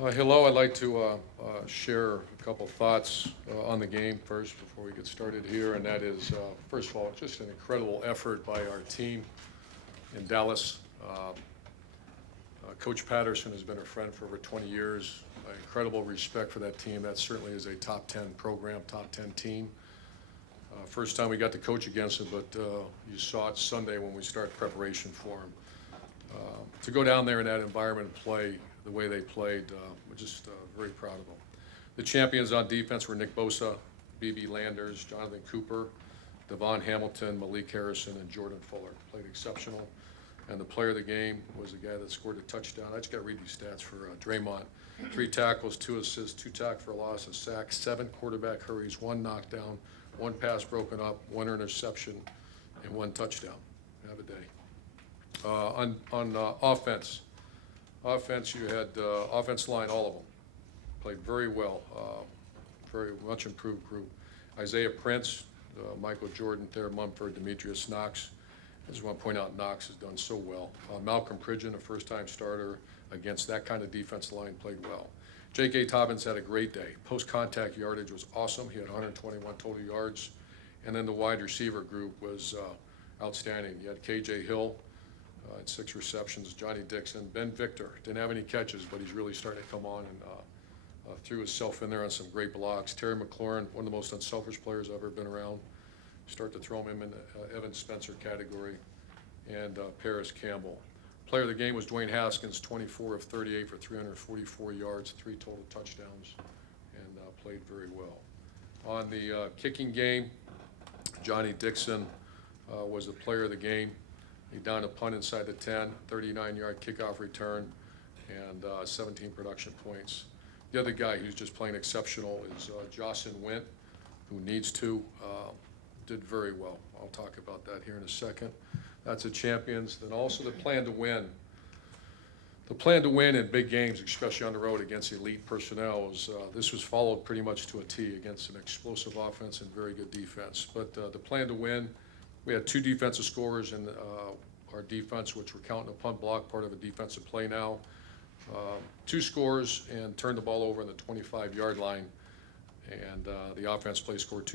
Hello, I'd like to share a couple thoughts on the game first before we get started here, and that is, first of all, just an incredible effort by our team in Dallas. Coach Patterson has been a friend for over 20 years. Incredible respect for that team. That certainly is a top 10 program, top 10 team. First time we got to coach against them, but you saw it Sunday when we started preparation for them. To go down there in that environment and play the way they played, we're just very proud of them. The champions on defense were Nick Bosa, B.B. Landers, Jonathan Cooper, Devon Hamilton, Malik Harrison, and Jordan Fuller. Played exceptional. And the player of the game was the guy that scored a touchdown. I just got to read these stats for Draymond. 3 tackles, 2 assists, 2 tackles for a loss, a sack, 7 quarterback hurries, 1 knockdown, 1 pass broken up, 1 interception, and 1 touchdown. Have a day. On offense, you had offense line, all of them played very well, very much improved group. Isaiah Prince, Michael Jordan, Thayer Mumford, Demetrius Knox. I just want to point out Knox has done so well. Malcolm Pridgeon, a first-time starter against that kind of defense line, played well. J.K. Tobbins had a great day. Post-contact yardage was awesome. He had 121 total yards. And then the wide receiver group was outstanding. You had K.J. Hill, had 6 receptions. Johnny Dixon, Ben Victor didn't have any catches, but he's really starting to come on and threw himself in there on some great blocks. Terry McLaurin, one of the most unselfish players I've ever been around. Start to throw him in the Evan Spencer category, and Paris Campbell. Player of the game was Dwayne Haskins, 24 of 38 for 344 yards, 3 total touchdowns, and played very well. On the kicking game, Johnny Dixon was the player of the game. He downed a punt inside the 10, 39-yard kickoff return, and 17 production points. The other guy who's just playing exceptional is Jocelyn Wint, who needs to. Did very well. I'll talk about that here in a second. That's the champions. Then also the plan to win. The plan to win in big games, especially on the road against elite personnel, this was followed pretty much to a T against an explosive offense and very good defense. But the plan to win, we had 2 defensive scorers in our defense, which we're counting a punt block, part of a defensive play now. 2 scores and turned the ball over on the 25-yard line, and the offense scored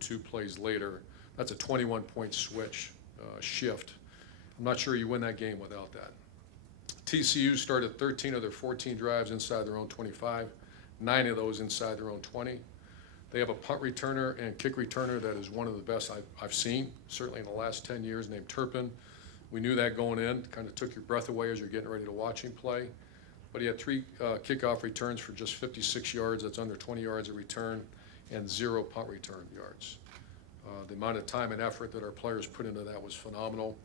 2 plays later. That's a 21-point switch shift. I'm not sure you win that game without that. TCU started 13 of their 14 drives inside their own 25, 9 of those inside their own 20. They have a punt returner and kick returner that is one of the best I've seen, certainly in the last 10 years, named Turpin. We knew that going in, kind of took your breath away as you're getting ready to watch him play. But he had 3 kickoff returns for just 56 yards. That's under 20 yards a return, and 0 punt return yards. The amount of time and effort that our players put into that was phenomenal.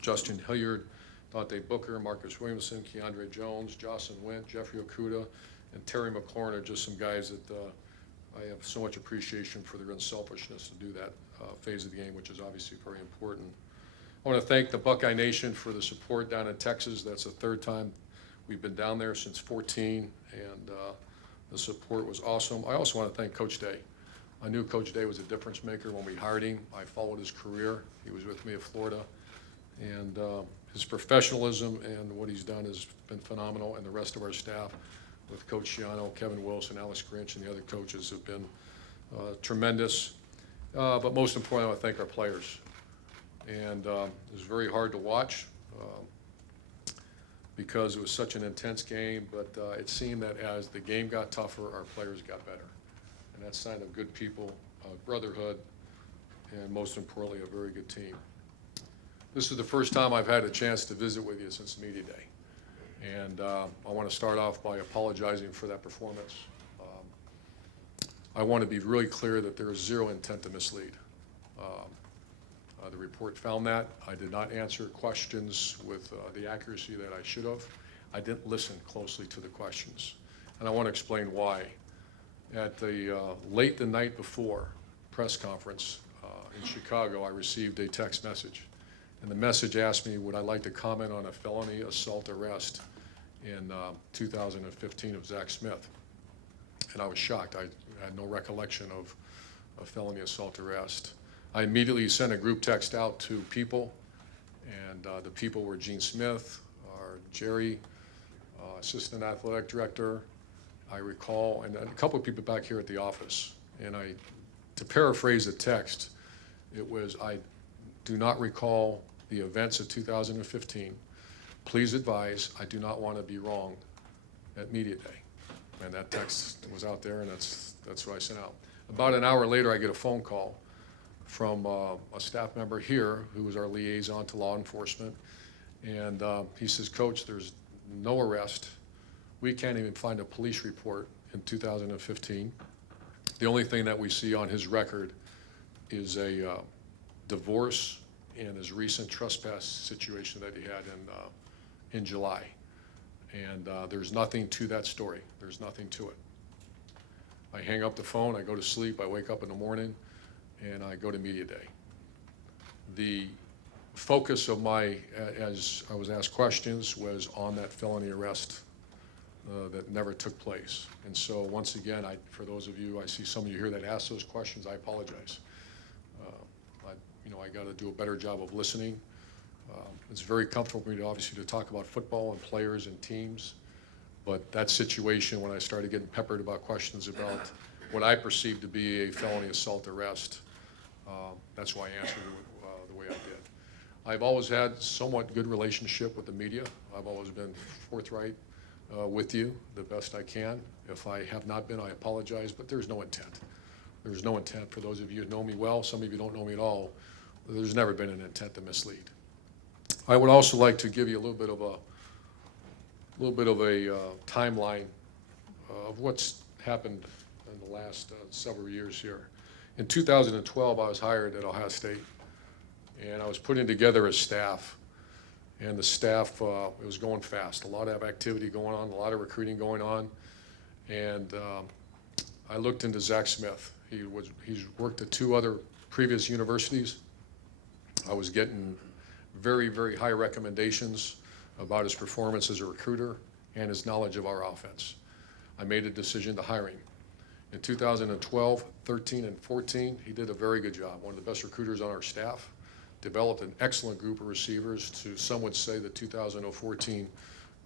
Justin Hilliard, Dante Booker, Marcus Williamson, Keandre Jones, Jocelyn Wint, Jeffrey Okuda, and Terry McLaurin are just some guys that I have so much appreciation for their unselfishness to do that phase of the game, which is obviously very important. I want to thank the Buckeye Nation for the support down in Texas. That's the 3rd time we've been down there since 14, and the support was awesome. I also want to thank Coach Day. I knew Coach Day was a difference maker when we hired him. I followed his career. He was with me at Florida, and his professionalism and what he's done has been phenomenal, and the rest of our staff with Coach Shiano, Kevin Wilson, Alex Grinch, and the other coaches have been tremendous. But most importantly, I want to thank our players. And it was very hard to watch because it was such an intense game, but it seemed that as the game got tougher, our players got better. And that's a sign of good people, brotherhood, and most importantly, a very good team. This is the first time I've had a chance to visit with you since Media Day. And I want to start off by apologizing for that performance. I want to be really clear that there is 0 intent to mislead. The report found that. I did not answer questions with the accuracy that I should have. I didn't listen closely to the questions. And I want to explain why. At the late the night before press conference in Chicago, I received a text message. And the message asked me, would I like to comment on a felony assault arrest in 2015 of Zach Smith? And I was shocked. I had no recollection of a felony assault arrest. I immediately sent a group text out to people, and the people were Gene Smith, Jerry, assistant athletic director. I recall, and a couple of people back here at the office. And to paraphrase the text, it was, I do not recall the events of 2015. Please advise, I do not want to be wrong at Media Day. And that text was out there, and that's what I sent out. About an hour later, I get a phone call from a staff member here who was our liaison to law enforcement. And he says, Coach, there's no arrest. We can't even find a police report in 2015. The only thing that we see on his record is a divorce and his recent trespass situation that he had in July. And there's nothing to that story. There's nothing to it. I hang up the phone, I go to sleep, I wake up in the morning, and I go to Media Day. The focus of as I was asked questions, was on that felony arrest that never took place. And so once again, for those of you, I see some of you here that ask those questions, I apologize. I got to do a better job of listening. It's very comfortable for me obviously to talk about football and players and teams, but that situation when I started getting peppered about questions about what I perceived to be a felony assault arrest, that's why I answered the way I did. I've always had somewhat good relationship with the media. I've always been forthright with you the best I can. If I have not been, I apologize, but there's no intent. There's no intent. For those of you who know me well, some of you don't know me at all, there's never been an intent to mislead. I would also like to give you a little bit of a timeline of what's happened in the last several years here. In 2012, I was hired at Ohio State, and I was putting together a staff. And the staff, it was going fast. A lot of activity going on, a lot of recruiting going on. And I looked into Zach Smith. He's worked at 2 other previous universities. I was getting very, very high recommendations about his performance as a recruiter and his knowledge of our offense. I made a decision to hire him. In 2012, 13, and 14, he did a very good job. One of the best recruiters on our staff. Developed an excellent group of receivers. Some would say the 2014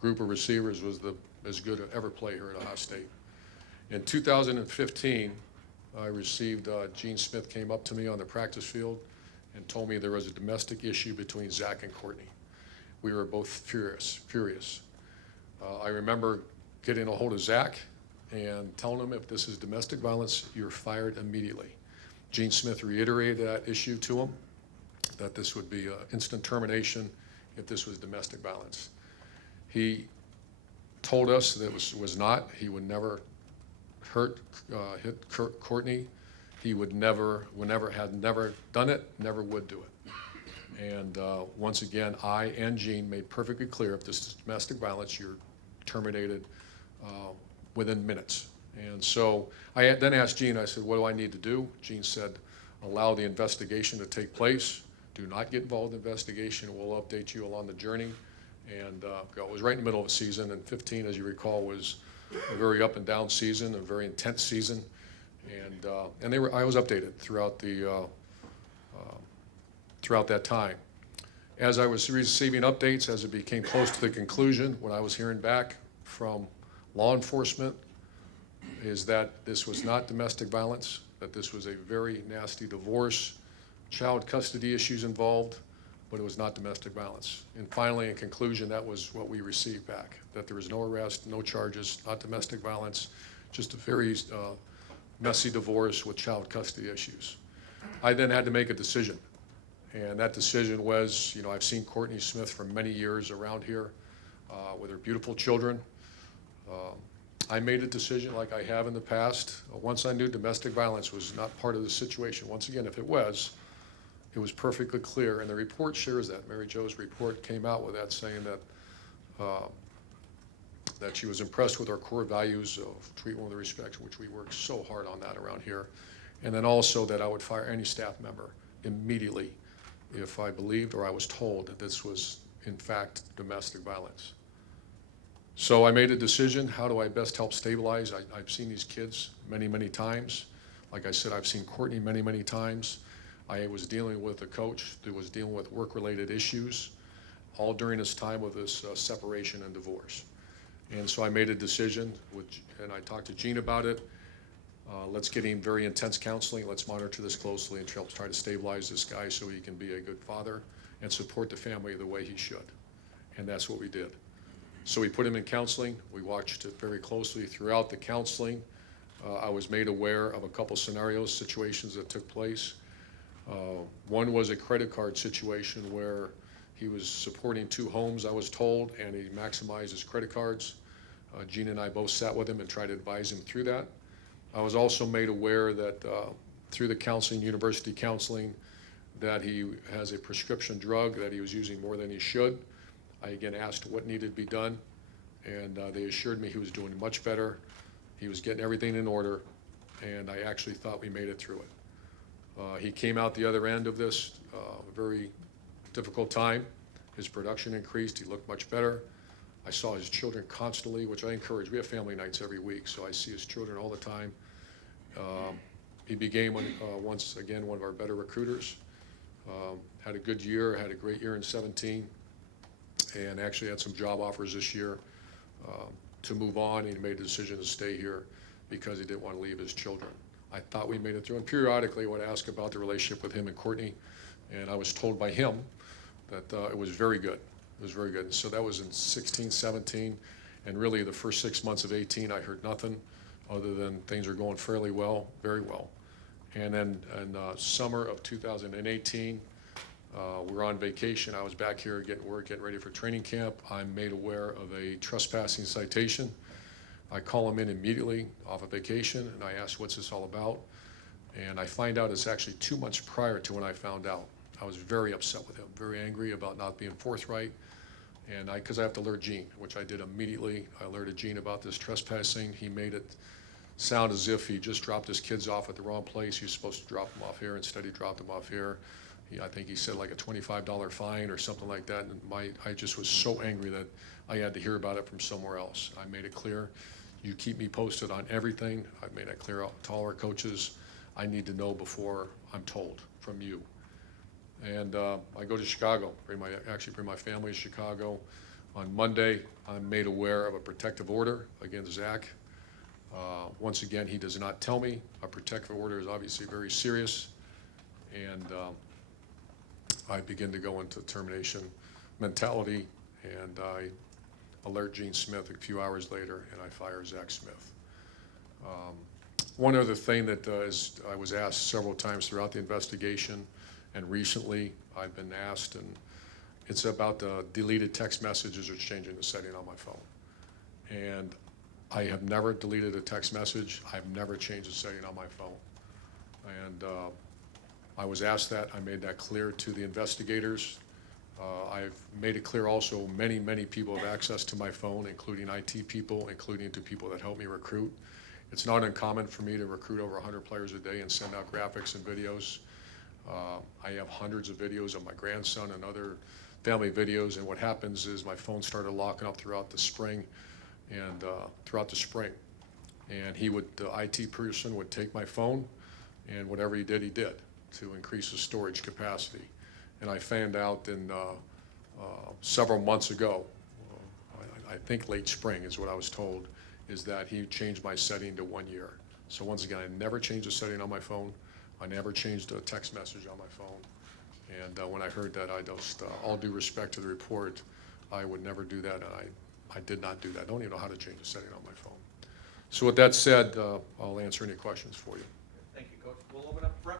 group of receivers was as good as ever play here at Ohio State. In 2015, I received, Gene Smith came up to me on the practice field and told me there was a domestic issue between Zach and Courtney. We were both furious. I remember getting a hold of Zach and telling him, if this is domestic violence, you're fired immediately. Gene Smith reiterated that issue to him, that this would be instant termination if this was domestic violence. He told us that it was not. He would never hit Courtney. He had never done it, never would do it. And once again, I and Gene made perfectly clear, if this is domestic violence, you're terminated within minutes. And so I then asked Gene, I said, what do I need to do? Gene said, allow the investigation to take place. Do not get involved in the investigation. We'll update you along the journey. And it was right in the middle of the season, and 15, as you recall, was a very up and down season, a very intense season. And I was updated throughout that time. As I was receiving updates, as it became close to the conclusion, what I was hearing back from law enforcement is that this was not domestic violence, that this was a very nasty divorce, child custody issues involved, but it was not domestic violence. And finally, in conclusion, that was what we received back, that there was no arrest, no charges, not domestic violence, just a very messy divorce with child custody issues. I then had to make a decision. And that decision was, I've seen Courtney Smith for many years around here with her beautiful children. I made a decision like I have in the past. Once I knew domestic violence was not part of the situation. Once again, if it was perfectly clear. And the report shares that. Mary Jo's report came out with that, saying that she was impressed with our core values of treat one with respect, which we work so hard on that around here. And then also that I would fire any staff member immediately if I believed or I was told that this was, in fact, domestic violence. So I made a decision. How do I best help stabilize? I've seen these kids many, many times. Like I said, I've seen Courtney many, many times. I was dealing with a coach that was dealing with work-related issues all during this time of this separation and divorce. And so I made a decision, and I talked to Gene about it. Let's get him very intense counseling. Let's monitor this closely and try to stabilize this guy so he can be a good father and support the family the way he should. And that's what we did. So we put him in counseling. We watched it very closely throughout the counseling. I was made aware of a couple scenarios, situations that took place. One was a credit card situation where he was supporting 2 homes, I was told, and he maximized his credit cards. Gene and I both sat with him and tried to advise him through that. I was also made aware that through the counseling, university counseling, that he has a prescription drug that he was using more than he should. I again asked what needed to be done, and they assured me he was doing much better. He was getting everything in order, and I actually thought we made it through it. He came out the other end of this very difficult time. His production increased. He looked much better. I saw his children constantly, which I encourage. We have family nights every week, so I see his children all the time. He became, once again, one of our better recruiters. Had a good year, had a great year in 17, and actually had some job offers this year to move on. He made a decision to stay here because he didn't want to leave his children. I thought we made it through, and periodically I would ask about the relationship with him and Courtney, and I was told by him that it was very good. It was very good. So that was in 16, 17, and really the first 6 months of 18, I heard nothing other than things are going fairly well, very well. And then in summer of 2018, we're on vacation. I was back here getting ready for training camp. I'm made aware of a trespassing citation. I call him in immediately off of vacation, and I ask, what's this all about? And I find out it's actually 2 months prior to when I found out. I was very upset with him, very angry about not being forthright. And because I have to alert Gene, which I did immediately. I alerted Gene about this trespassing. He made it sound as if he just dropped his kids off at the wrong place. He was supposed to drop them off here. Instead, he dropped them off here. I think he said like a $25 fine or something like that. And I just was so angry that I had to hear about it from somewhere else. I made it clear, you keep me posted on everything. I've made it clear to all our coaches. I need to know before I'm told from you. And I go to Chicago, bring my family to Chicago. On Monday, I'm made aware of a protective order against Zach. Once again, he does not tell me. A protective order is obviously very serious. And I begin to go into termination mentality, and I alert Gene Smith a few hours later, and I fire Zach Smith. One other thing that I was asked several times throughout the investigation, and recently I've been asked, and it's about the deleted text messages or changing the setting on my phone. And I have never deleted a text message. I've never changed the setting on my phone. And I was asked that. I made that clear to the investigators. I've made it clear also many, many people have access to my phone, including IT people, including to people that help me recruit. It's not uncommon for me to recruit over 100 players a day and send out graphics and videos. I have hundreds of videos of my grandson and other family videos, and what happens is my phone started locking up throughout the spring, and the IT person would take my phone, and whatever he did to increase the storage capacity. And I found out several months ago, I think late spring is what I was told, is that he changed my setting to 1 year. So once again, I never changed the setting on my phone. I never changed a text message on my phone. And when I heard that, I just, all due respect to the report, I would never do that, and I did not do that. I don't even know how to change a setting on my phone. So with that said, I'll answer any questions for you. Thank you, Coach. We'll open up front.